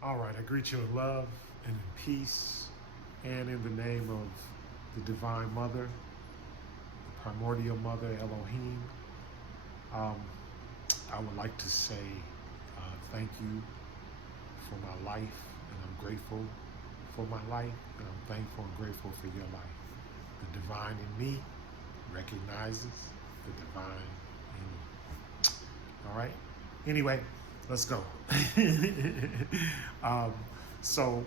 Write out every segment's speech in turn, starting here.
All right, I greet you in love and in peace and in the name of the Divine Mother, the Primordial Mother, Elohim. Um, I would like to say thank you for my life, and I'm grateful for my life, and I'm thankful and grateful for your life. The divine in me recognizes the divine in you. All right? Anyway, let's go. um, so,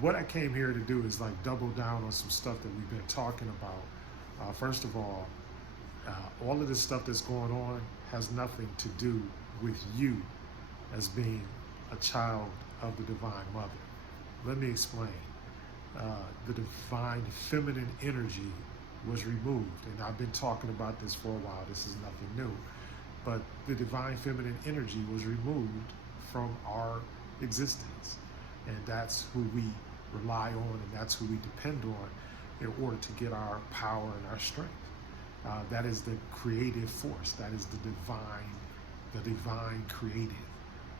what I came here to do is like double down on some stuff that we've been talking about. First of all of this stuff that's going on has nothing to do with you as being a child of the Divine Mother. Let me explain. The divine feminine energy was removed, and I've been talking about this for a while. This is nothing new. But the divine feminine energy was removed from our existence. And that's who we rely on, and that's who we depend on in order to get our power and our strength. That is the creative force. That is the divine creative.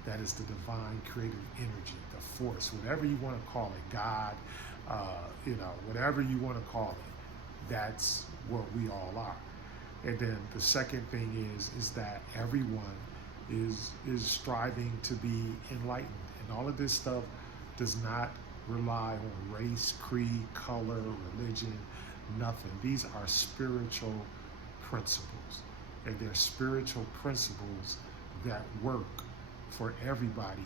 That is the divine creative energy, the force, whatever you want to call it, God, whatever you want to call it. That's what we all are. And then the second thing is that everyone is striving to be enlightened, and all of this stuff does not rely on race, creed, color, religion, nothing. These are spiritual principles, and they're spiritual principles that work for everybody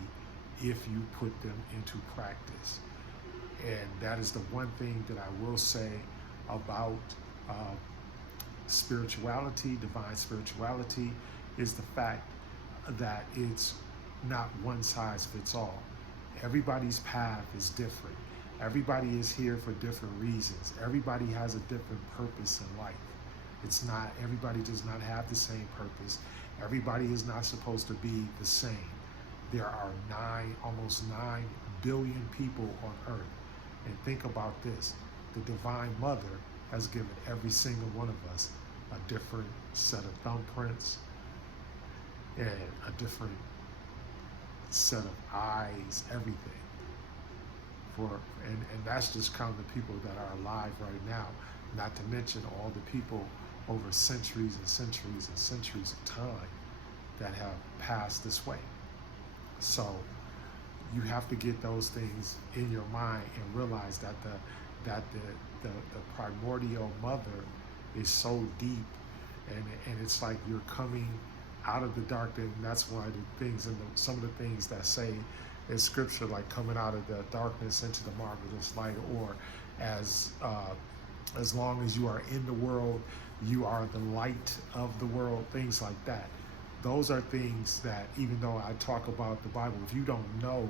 if you put them into practice. And that is the one thing that I will say about spirituality, divine spirituality, is the fact that it's not one size fits all. Everybody's path is different. Everybody is here for different reasons. Everybody has a different purpose in life. Everybody does not have the same purpose. Everybody is not supposed to be the same. There are almost 9 billion people on earth. And think about this. The Divine Mother has given every single one of us a different set of thumbprints and a different set of eyes, everything. And that's just counting the people that are alive right now, not to mention all the people over centuries and centuries and centuries of time that have passed this way. So you have to get those things in your mind and realize that the primordial mother is so deep, and it's like you're coming out of the dark. And that's why the things and some of the things that say in scripture, like coming out of the darkness into the marvelous light, or as long as you are in the world, you are the light of the world, things like that. Those are things that, even though I talk about the Bible, if you don't know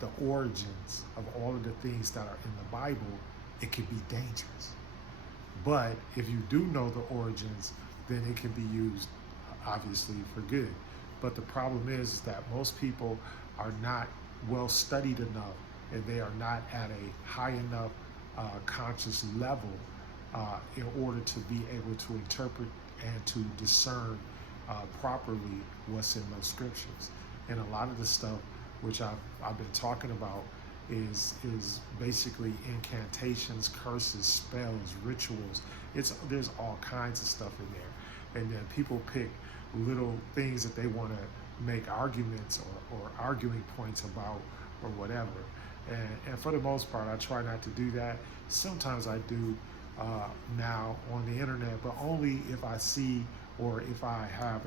the origins of all of the things that are in the Bible, it can be dangerous. But if you do know the origins, then it can be used, obviously, for good. But the problem is that most people are not well studied enough, and they are not at a high enough conscious level in order to be able to interpret and to discern properly what's in those scriptures. And a lot of the stuff which I've been talking about is basically incantations, curses, spells, rituals. There's all kinds of stuff in there, and then people pick little things that they want to make arguments or arguing points about or whatever. And for the most part, I try not to do that. Sometimes I do now on the internet, but only if I see or if I have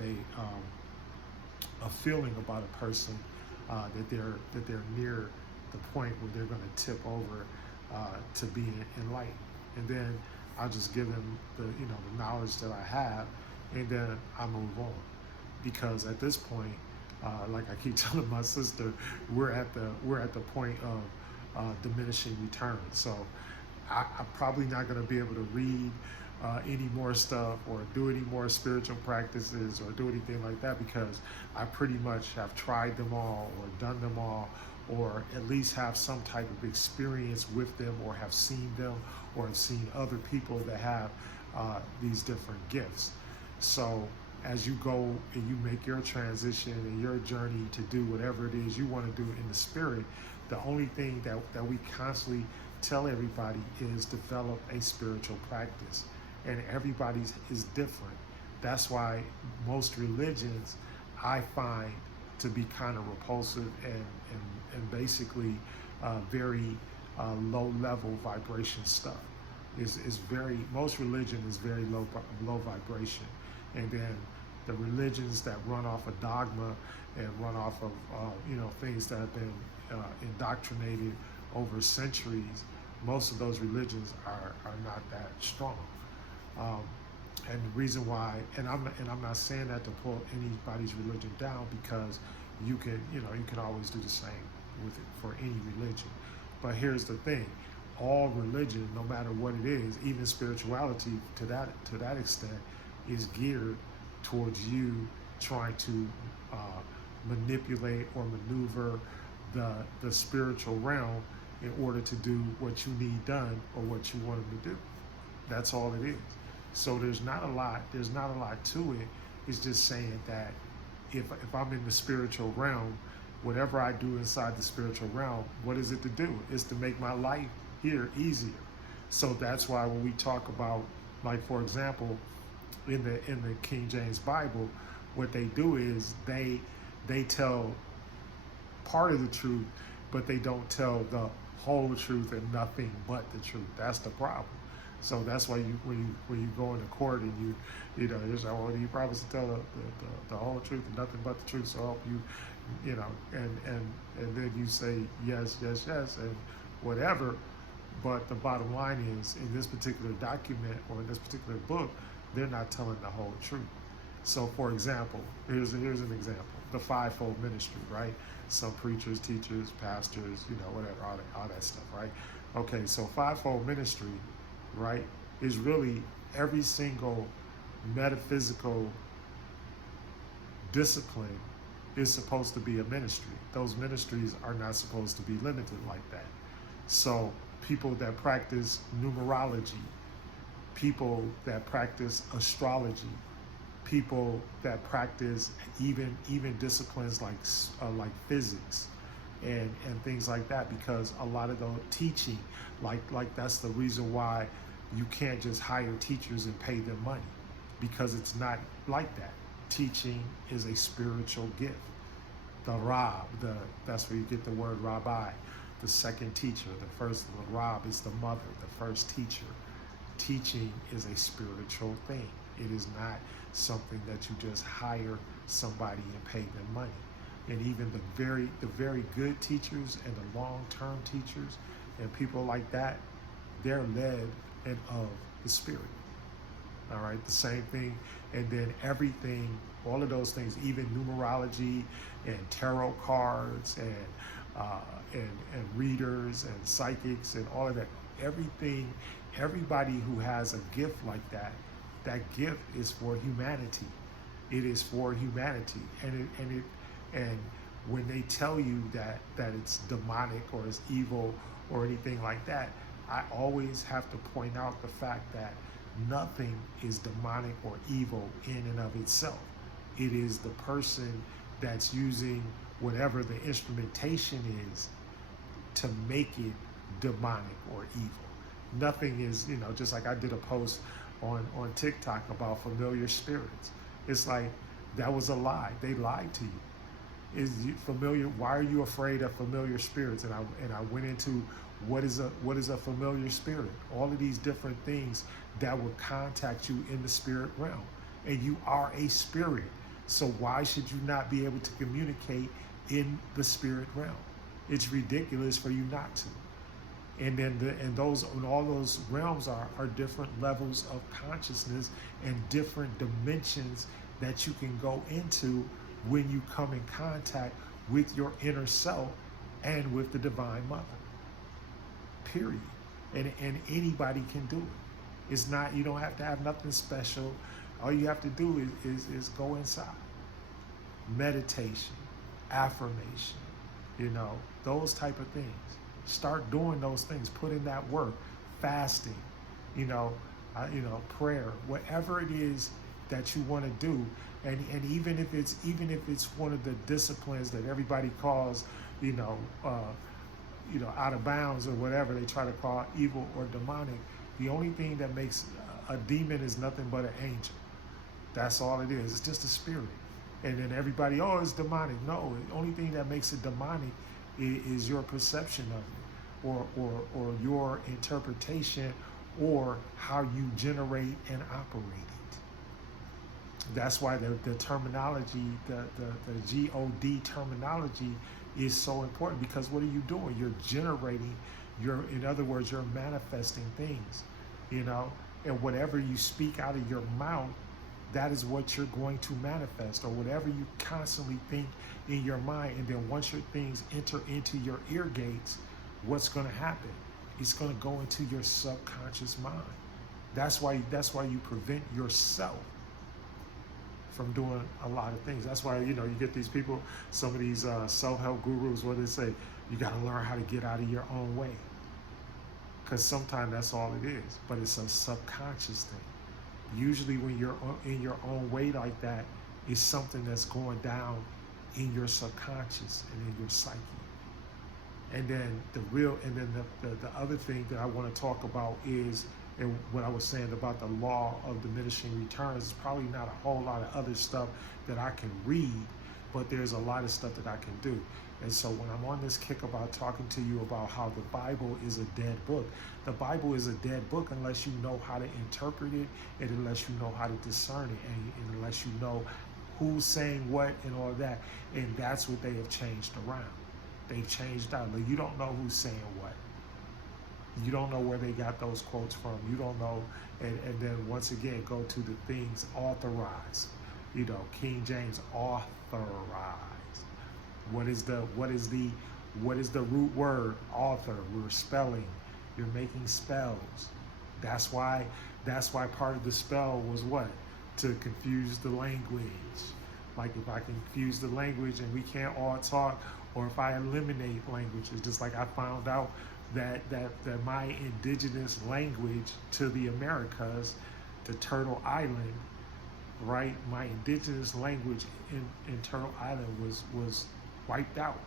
a feeling about a person that they're near the point where they're going to tip over to being enlightened, and then I'll just give them the knowledge that I have, and then I move on. Because at this point, like I keep telling my sister, we're at the point of diminishing returns. So I'm probably not going to be able to read any more stuff or do any more spiritual practices or do anything like that, because I pretty much have tried them all or done them all, or at least have some type of experience with them, or have seen them, or have seen other people that have these different gifts. So as you go and you make your transition and your journey to do whatever it is you want to do in the spirit, the only thing that we constantly tell everybody is develop a spiritual practice. And everybody's is different. That's why most religions I find to be kind of repulsive and basically very low level vibration stuff. Is very, most religion is very low vibration. And then the religions that run off of dogma and run off of things that have been indoctrinated over centuries, most of those religions are not that strong. And the reason why, and I'm not saying that to pull anybody's religion down, because you can always do the same with it for any religion. But here's the thing: all religion, no matter what it is, even spirituality to that extent, is geared towards you trying to manipulate or maneuver the spiritual realm in order to do what you need done or what you want them to do. That's all it is. So there's not a lot to it. It's just saying that if I'm in the spiritual realm, whatever I do inside the spiritual realm, what is it to do? It's to make my life here easier. So that's why when we talk about, like, for example, in the King James Bible, what they do is they tell part of the truth, but they don't tell the whole truth and nothing but the truth. That's the problem. So that's why when you go into court and you're like, well, you promise to tell the whole truth and nothing but the truth, so help you, and then you say yes and whatever. But the bottom line is, in this particular document or in this particular book, they're not telling the whole truth. So, for example, here's an example: the fivefold ministry, right? Some preachers, teachers, pastors, whatever, all that stuff, right? Okay, so fivefold ministry, right, is really every single metaphysical discipline is supposed to be a ministry. Those ministries are not supposed to be limited like that. So people that practice numerology, people that practice astrology, people that practice even disciplines like physics and things like that, because a lot of the teaching, like that's the reason why you can't just hire teachers and pay them money, because it's not like that. Teaching is a spiritual gift. The Rab, that's where you get the word rabbi, the second teacher. The first, the Rab is the mother, the first teacher. Teaching is a spiritual thing. It is not something that you just hire somebody and pay them money. And even the very good teachers and the long-term teachers and people like that, they're led and of the Spirit. All right, the same thing. And then everything, all of those things, even numerology and tarot cards and readers and psychics and all of that, everything, everybody who has a gift like that, that gift is for humanity. It is for humanity. And when they tell you that it's demonic or it's evil or anything like that, I always have to point out the fact that nothing is demonic or evil in and of itself. It is the person that's using whatever the instrumentation is to make it demonic or evil. Nothing is, just like I did a post on TikTok about familiar spirits. It's like, that was a lie. They lied to you. Is you familiar? Why are you afraid of familiar spirits? And I went into what is a familiar spirit? All of these different things that will contact you in the spirit realm. And you are a spirit. So why should you not be able to communicate in the spirit realm? It's ridiculous for you not to. And then all those realms are different levels of consciousness and different dimensions that you can go into when you come in contact with your inner self and with the Divine Mother. Period. And anybody can do it. It's not, you don't have to have nothing special. All you have to do is go inside. Meditation, affirmation, those type of things. Start doing those things. Put in that work. Fasting, prayer, whatever it is that you want to do, and even if it's one of the disciplines that everybody calls, out of bounds or whatever they try to call evil or demonic, the only thing that makes a demon is nothing but an angel. That's all it is. It's just a spirit. And then everybody, oh, it's demonic. No, the only thing that makes it demonic is your perception of it, or your interpretation, or how you generate and operate it. That's why the terminology, the God terminology is so important, because what are you doing? You're generating, in other words, you're manifesting things, and whatever you speak out of your mouth, that is what you're going to manifest, or whatever you constantly think in your mind. And then once your things enter into your ear gates, what's going to happen? It's going to go into your subconscious mind. That's why you prevent yourself from doing a lot of things. That's why, you get these people, some of these self-help gurus, what they say, you got to learn how to get out of your own way. Because sometimes that's all it is, but it's a subconscious thing. Usually when you're in your own way like that, it's something that's going down in your subconscious and in your psyche. And then the other thing that I want to talk about is, and what I was saying about the law of diminishing returns, is probably not a whole lot of other stuff that I can read, but there's a lot of stuff that I can do. And so when I'm on this kick about talking to you about how the Bible is a dead book, the Bible is a dead book unless you know how to interpret it, and unless you know how to discern it, and unless you know who's saying what and all that. And that's what they have changed around. They've changed out. Like, you don't know who's saying what. You don't know where they got those quotes from. You don't know. And then once again, go to the things authorized. King James, authorized. What is the root word? Author. We're spelling. You're making spells. That's why part of the spell was what? To confuse the language. Like, if I confuse the language and we can't all talk, or if I eliminate languages, just like I found out that my indigenous language to the Americas, the Turtle Island, right? My indigenous language in Turtle Island was wiped out.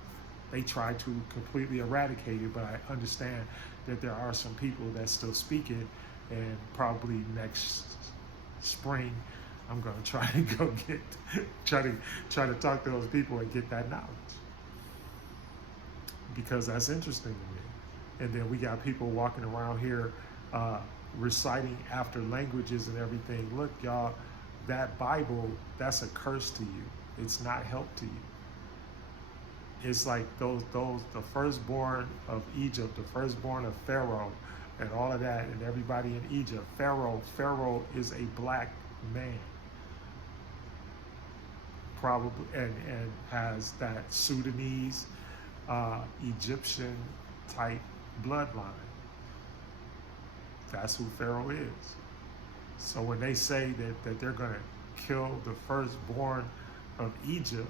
They tried to completely eradicate it, but I understand that there are some people that still speak it, and probably next spring I'm going to try to go try to talk to those people and get that knowledge, because that's interesting to me. And then we got people walking around here reciting after languages and everything. Look, y'all, that Bible, that's a curse to you. It's not help to you. It's like the firstborn of Egypt, the firstborn of Pharaoh, and all of that, and everybody in Egypt. Pharaoh is a black man, probably, and has that Sudanese, Egyptian type bloodline. That's who Pharaoh is. So when they say that they're going to kill the firstborn of Egypt,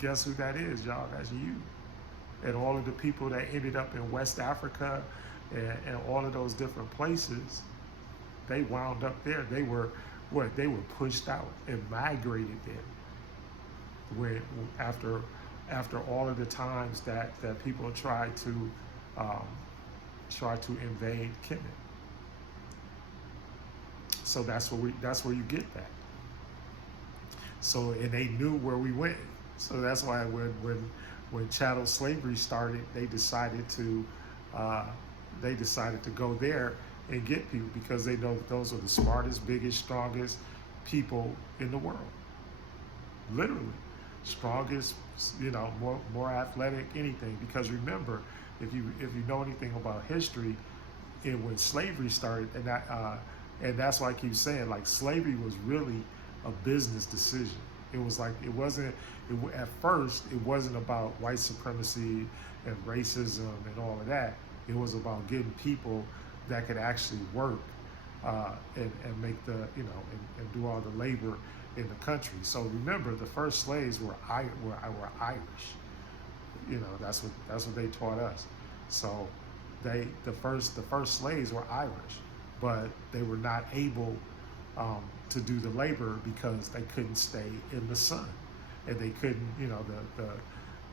guess who that is, y'all? That's you. And all of the people that ended up in West Africa and all of those different places, they wound up there. They were pushed out and migrated there. After all of the times that people tried to invade Kemet. So that's where you get that. So, and they knew where we went. So that's why when chattel slavery started, they decided to go there and get people, because they know that those are the smartest, biggest, strongest people in the world. Literally, strongest, more athletic, anything. Because remember, if you know anything about history, when slavery started, and that's why I keep saying, like, slavery was really a business decision. It was like, at first, it wasn't about white supremacy and racism and all of that. It was about getting people that could actually work and make the, and do all the labor in the country. So remember, the first slaves were Irish. That's what they taught us. So the first slaves were Irish, but they were not able to do the labor because they couldn't stay in the sun, and they couldn't,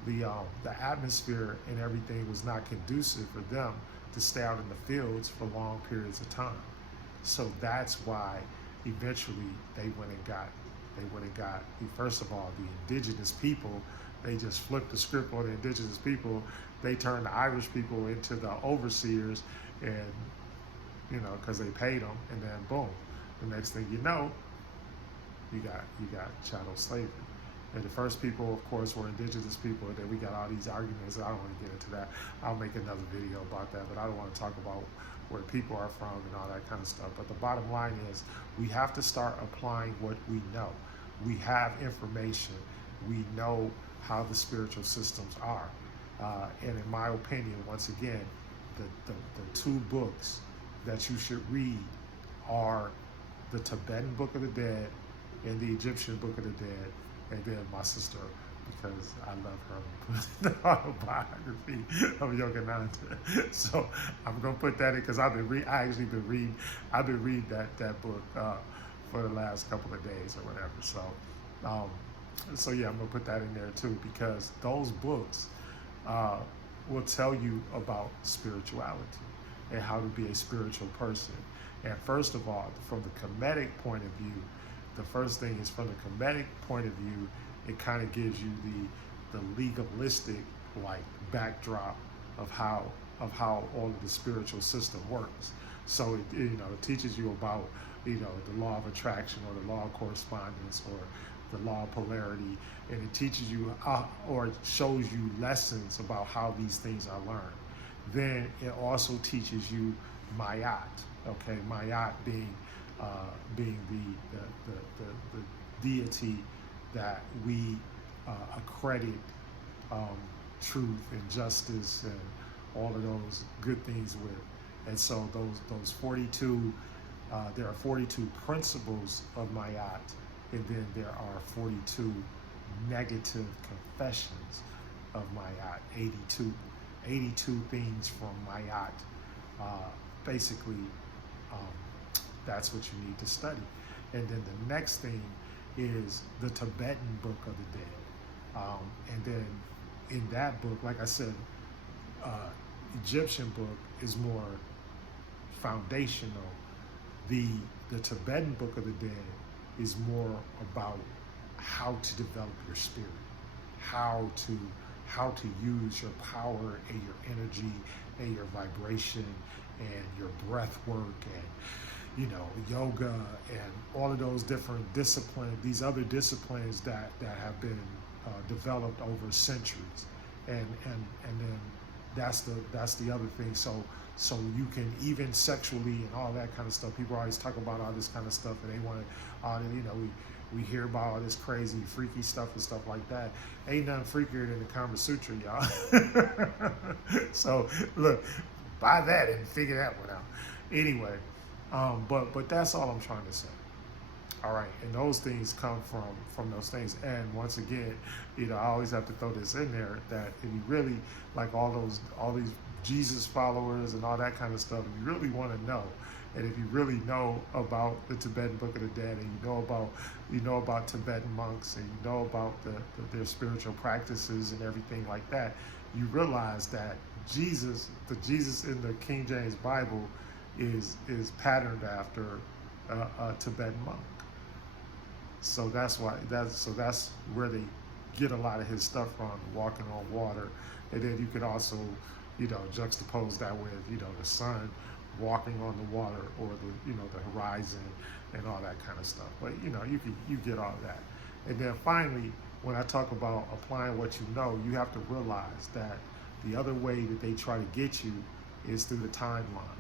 the atmosphere and everything was not conducive for them to stay out in the fields for long periods of time. So that's why eventually they went and got, first of all, the indigenous people. They just flipped the script on the indigenous people. They turned the Irish people into the overseers, and because they paid them, and then boom, the next thing you know, you got chattel slavery. And the first people, of course, were indigenous people, and then we got all these arguments. I don't want to get into that. I'll make another video about that, but I don't want to talk about where people are from and all that kind of stuff. But the bottom line is, we have to start applying what we know. We have information. We know how the spiritual systems are. And in my opinion, once again, the two books that you should read are the Tibetan Book of the Dead and the Egyptian Book of the Dead, and then my sister, because I love her, the autobiography of Yogananda. So I'm gonna put that in, because I've been reading that book for the last couple of days or whatever. So yeah, I'm gonna put that in there too, because those books will tell you about spirituality and how to be a spiritual person. And first of all, from the Kemetic point of view, the first thing is, from the Kemetic point of view, it kind of gives you the legalistic backdrop of how all of the spiritual system works. So it teaches you about the law of attraction, or the law of correspondence, or the law of polarity, and it teaches you or it shows you lessons about how these things are learned. Then it also teaches you Mayat. Okay, Mayat being the deity that we accredit truth and justice and all of those good things with. And so those 42, there are 42 principles of Mayat, and then there are 42 negative confessions of Mayat, 82 things from Mayat. Basically, that's what you need to study. And then the next thing is the Tibetan Book of the Dead. And then in that book, like I said, Egyptian book is more foundational. The Tibetan Book of the Dead is more about how to develop your spirit, how to use your power and your energy and your vibration and your breath work and yoga and all of those different disciplines, these other disciplines that have been developed over centuries, and then that's the other thing. So you can, even sexually and all that kind of stuff. People always talk about all this kind of stuff, and they want to, we hear about all this crazy, freaky stuff and stuff like that. Ain't nothing freakier than the Kama Sutra, y'all. So look, buy that and figure that one out. Anyway, but that's all I'm trying to say. All right, and those things come from those things. And once again, I always have to throw this in there, that if you really like all these Jesus followers and all that kind of stuff, if you really want to know, and if you really know about the Tibetan Book of the Dead, and you know about Tibetan monks, and you know about their spiritual practices and everything like that, you realize that the Jesus in the King James Bible is patterned after a Tibetan monk. So that's where they get a lot of his stuff from, walking on water. And then you could also, juxtapose that with, the sun walking on the water, or the horizon and all that kind of stuff. But you get all that. And then finally, when I talk about applying what you know, you have to realize that the other way that they try to get you is through the timeline.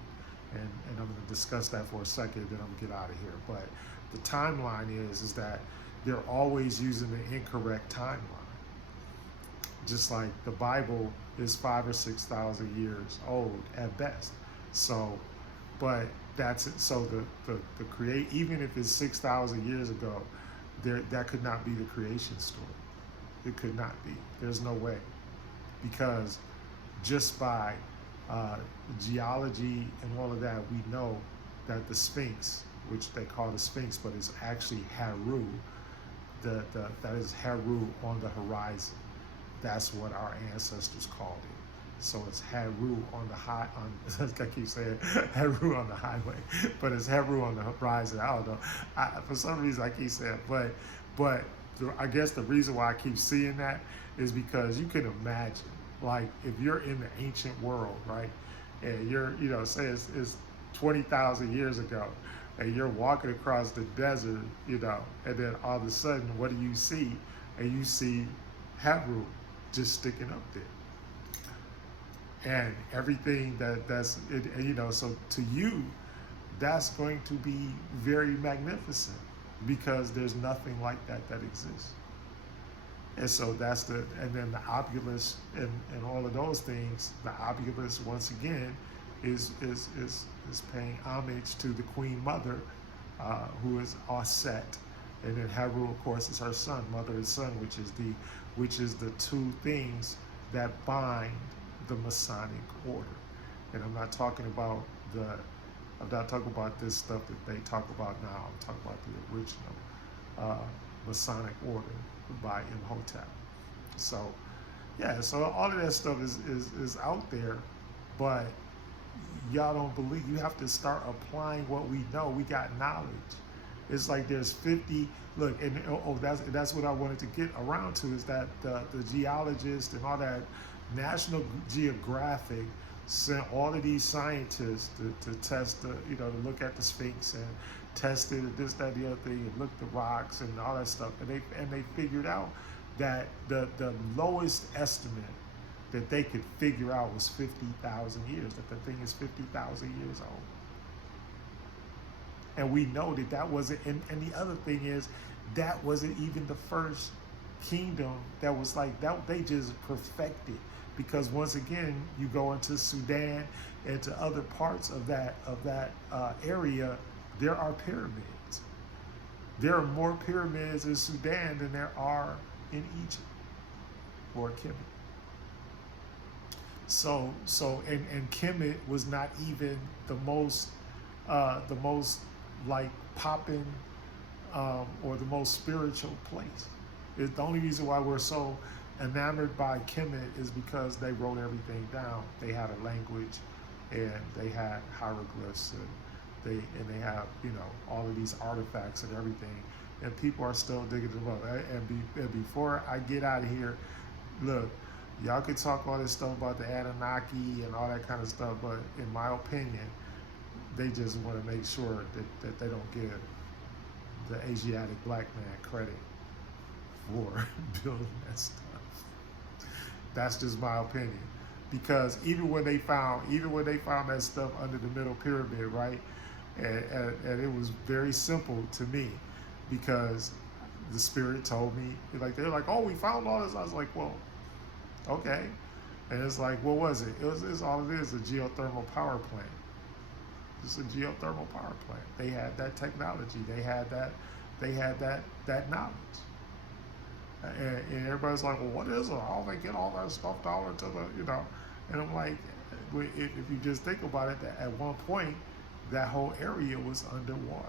And I'm going to discuss that for a second, then I'm going to get out of here. But the timeline is that they're always using the incorrect timeline. Just like the Bible is 5,000 or 6,000 years old at best. So, but that's it. So the even if it's 6,000 years ago, that could not be the creation story. It could not be. There's no way, because just by geology and all of that, we know that the Sphinx which they call the Sphinx, but it's actually Haru. That is Haru on the horizon. That's what our ancestors called it. So it's Haru on the I keep saying Haru on the highway, but it's Haru on the horizon. I don't know. For some reason I keep saying, but I guess the reason why I keep seeing that is because you can imagine, like, if you're in the ancient world, right, and you're, say it's 20,000 years ago, and you're walking across the desert, and then all of a sudden, what do you see? And you see Haru just sticking up there. And everything that's it, so to you, that's going to be very magnificent, because there's nothing like that exists. And so and then the obelisk and all of those things, the obelisk once again is paying homage to the Queen Mother, who is Aset, and then Haru, of course, is her son, mother and son, which is the two things that bind the Masonic order. And I'm not talking about this stuff that they talk about now. I'm talking about the original Masonic order by Imhotep. So yeah, so all of that stuff is out there, but y'all don't believe. You have to start applying what we know. We got knowledge. It's like there's 50. Look, and that's what I wanted to get around to, is that the geologists and all that, National Geographic sent all of these scientists to test to look at the Sphinx and test it, this, that, the other thing, and look at the rocks and all that stuff, and they figured out that the lowest estimate that they could figure out was 50,000 years, that the thing is 50,000 years old. And we know that wasn't, and the other thing is, that wasn't even the first kingdom that was like that. They just perfected, because once again, you go into Sudan and to other parts of that area, there are pyramids. There are more pyramids in Sudan than there are in Egypt or Kemet. So and Kemet was not even the most like popping or the most spiritual place. It's the only reason why we're so enamored by Kemet is because they wrote everything down. They had a language, and they had hieroglyphs, and they have all of these artifacts and everything, and people are still digging them up. And before I get out of here, look, y'all can talk all this stuff about the Anunnaki and all that kind of stuff, but in my opinion, they just want to make sure that they don't give the Asiatic black man credit for building that stuff. That's just my opinion, because even when they found that stuff under the middle pyramid, right, and it was very simple to me, because the spirit told me, they're like, oh, we found all this. I was like, well, okay. And it's like, what was it? It's all it is, a geothermal power plant. It's a geothermal power plant. They had that technology. They had that knowledge. And everybody's like, well, what is it? How they get all that stuff down into the, And I'm like, if you just think about it, that at one point, that whole area was underwater.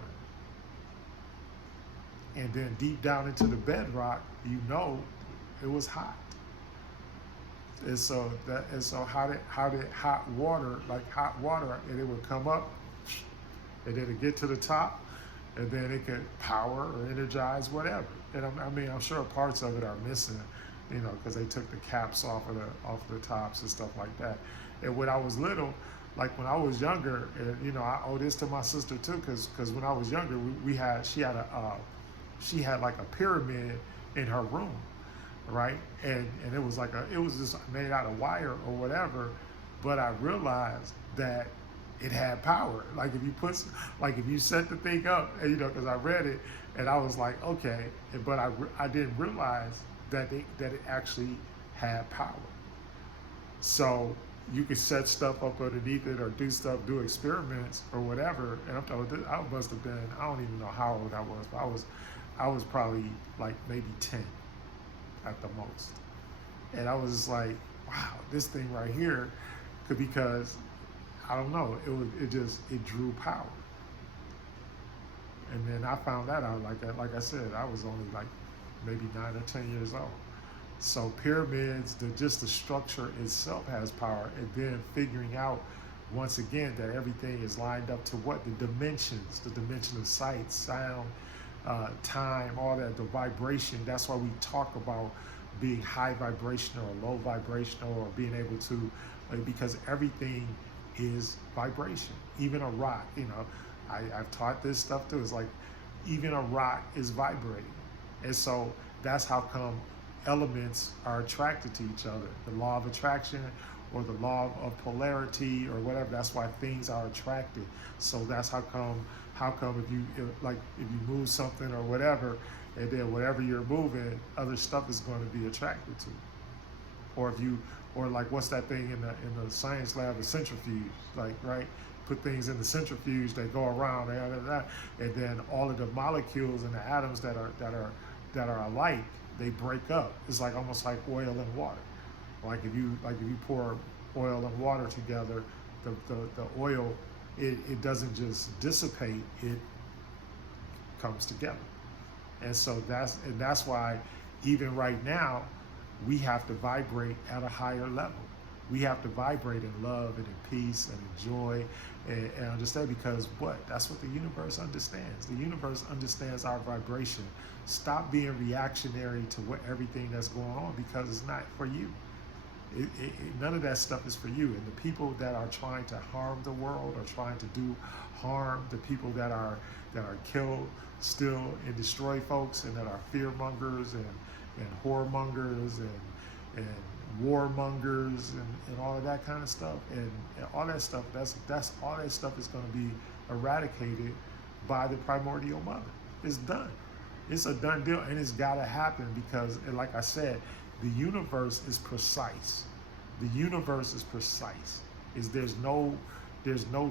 And then deep down into the bedrock, it was hot. And so how did hot water, and it would come up, and then it get to the top, and then it could power or energize whatever. And I'm sure parts of it are missing, because they took the caps off the tops and stuff like that. And when I was little, like when I was younger, and I owe this to my sister too, because when I was younger, she had like a pyramid in her room, right? And it was just made out of wire or whatever. But I realized that it had power. Like if you set the thing up, and, because I read it, and I was like, okay, but I didn't realize that it actually had power. So you could set stuff up underneath it, or do experiments or whatever. And I'm talking, I must have been, I don't even know how old I was, but I was probably like maybe 10 at the most. And I was just like, wow, this thing right here because I don't know, it drew power. And then I found that out like that. Like I said, I was only like maybe 9 or 10 years old. So pyramids, just the structure itself has power. And then figuring out, once again, that everything is lined up to what? The dimensions, the dimension of sight, sound, time, all that, the vibration. That's why we talk about being high vibrational or low vibrational, or being able to, because everything is vibration. Even a rock, I've taught this stuff too. It's like even a rock is vibrating. And so that's how come elements are attracted to each other. The law of attraction, or the law of polarity, or whatever. That's why things are attracted. So that's how come if you move something or whatever, and then whatever you're moving, other stuff is going to be attracted to. Or like what's that thing in the science lab, the centrifuge, like, right? Put things in the centrifuge, they go around, and then all of the molecules and the atoms that are alike, they break up. It's like almost like oil and water. Like if you pour oil and water together, the oil, it doesn't just dissipate, it comes together. And so that's why even right now we have to vibrate at a higher level. We have to vibrate in love and in peace and in joy and understand, because that's what the universe understands. The universe understands our vibration. Stop being reactionary to everything that's going on, because it's not for you. None of that stuff is for you. And the people that are trying to harm the world, or trying to do harm, the people that are kill, steal, and destroy folks, and that are fear mongers and whoremongers and warmongers and all of that kind of stuff, and all that stuff, that's all that stuff is going to be eradicated by the primordial mother. It's done. It's a done deal, and it's got to happen, because, like I said, the universe is precise. The universe is precise. There's no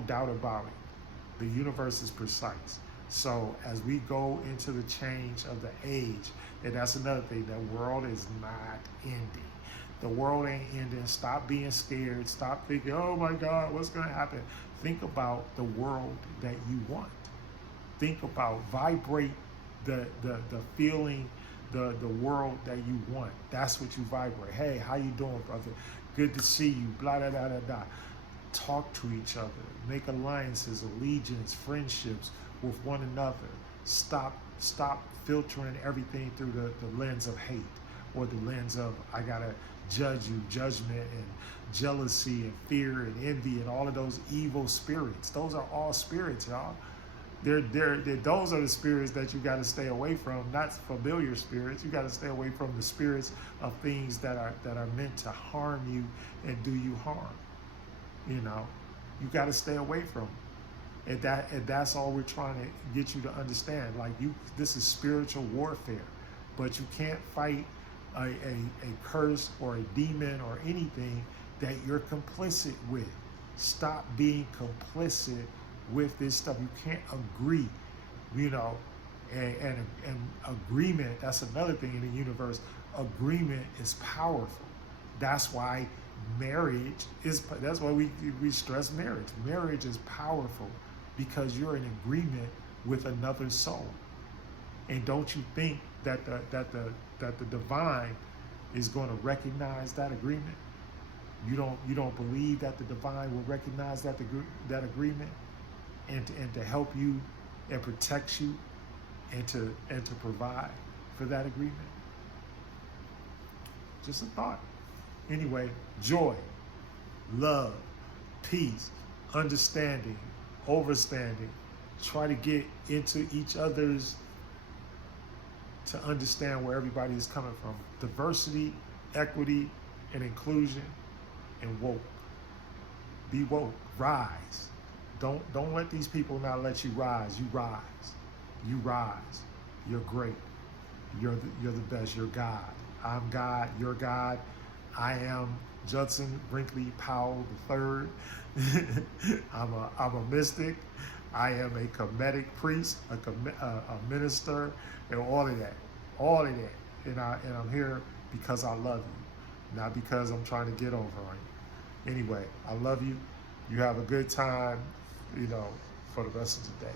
doubt about it. The universe is precise. So as we go into the change of the age, and that's another thing, the world is not ending. The world ain't ending. Stop being scared. Stop thinking, oh my God, what's going to happen? Think about the world that you want. Think about, vibrate the feeling, the world that you want. That's what you vibrate. Hey, how you doing, brother? Good to see you. Blah, blah, blah, blah, blah. Talk to each other. Make alliances, allegiance, friendships with one another. Stop filtering everything through the lens of hate, or the lens of, I gotta judge you, judgment and jealousy and fear and envy and all of those evil spirits. Those are all spirits, y'all. Those are the spirits that you got to stay away from, not familiar spirits. You got to stay away from the spirits of things that are meant to harm you and do you harm. You got to stay away from them. And that's all we're trying to get you to understand. Like, this is spiritual warfare, but you can't fight a curse or a demon or anything that you're complicit with. Stop being complicit with this stuff. You can't agree, and agreement, that's another thing in the universe. Agreement is powerful. That's why that's why we stress marriage. Marriage is powerful, because you're in agreement with another soul. And don't you think that the divine is going to recognize that agreement? You don't believe that the divine will recognize that agreement, and to help you and protect you, and to provide for that agreement? Just a thought. Anyway, joy, love, peace, understanding, overstanding. Try to get into each other's, to understand where everybody is coming from. Diversity, equity, and inclusion, and woke. Be woke. Rise. Don't let these people not let you rise. You rise. You rise. You're great. You're the best. You're God. I'm God. You're God. I am Judson Brinkley Powell III. I'm a mystic. I am a Kemetic priest, a minister, and all of that. And I'm here because I love you, not because I'm trying to get over on you. Anyway, I love you. You have a good time, for the rest of the day.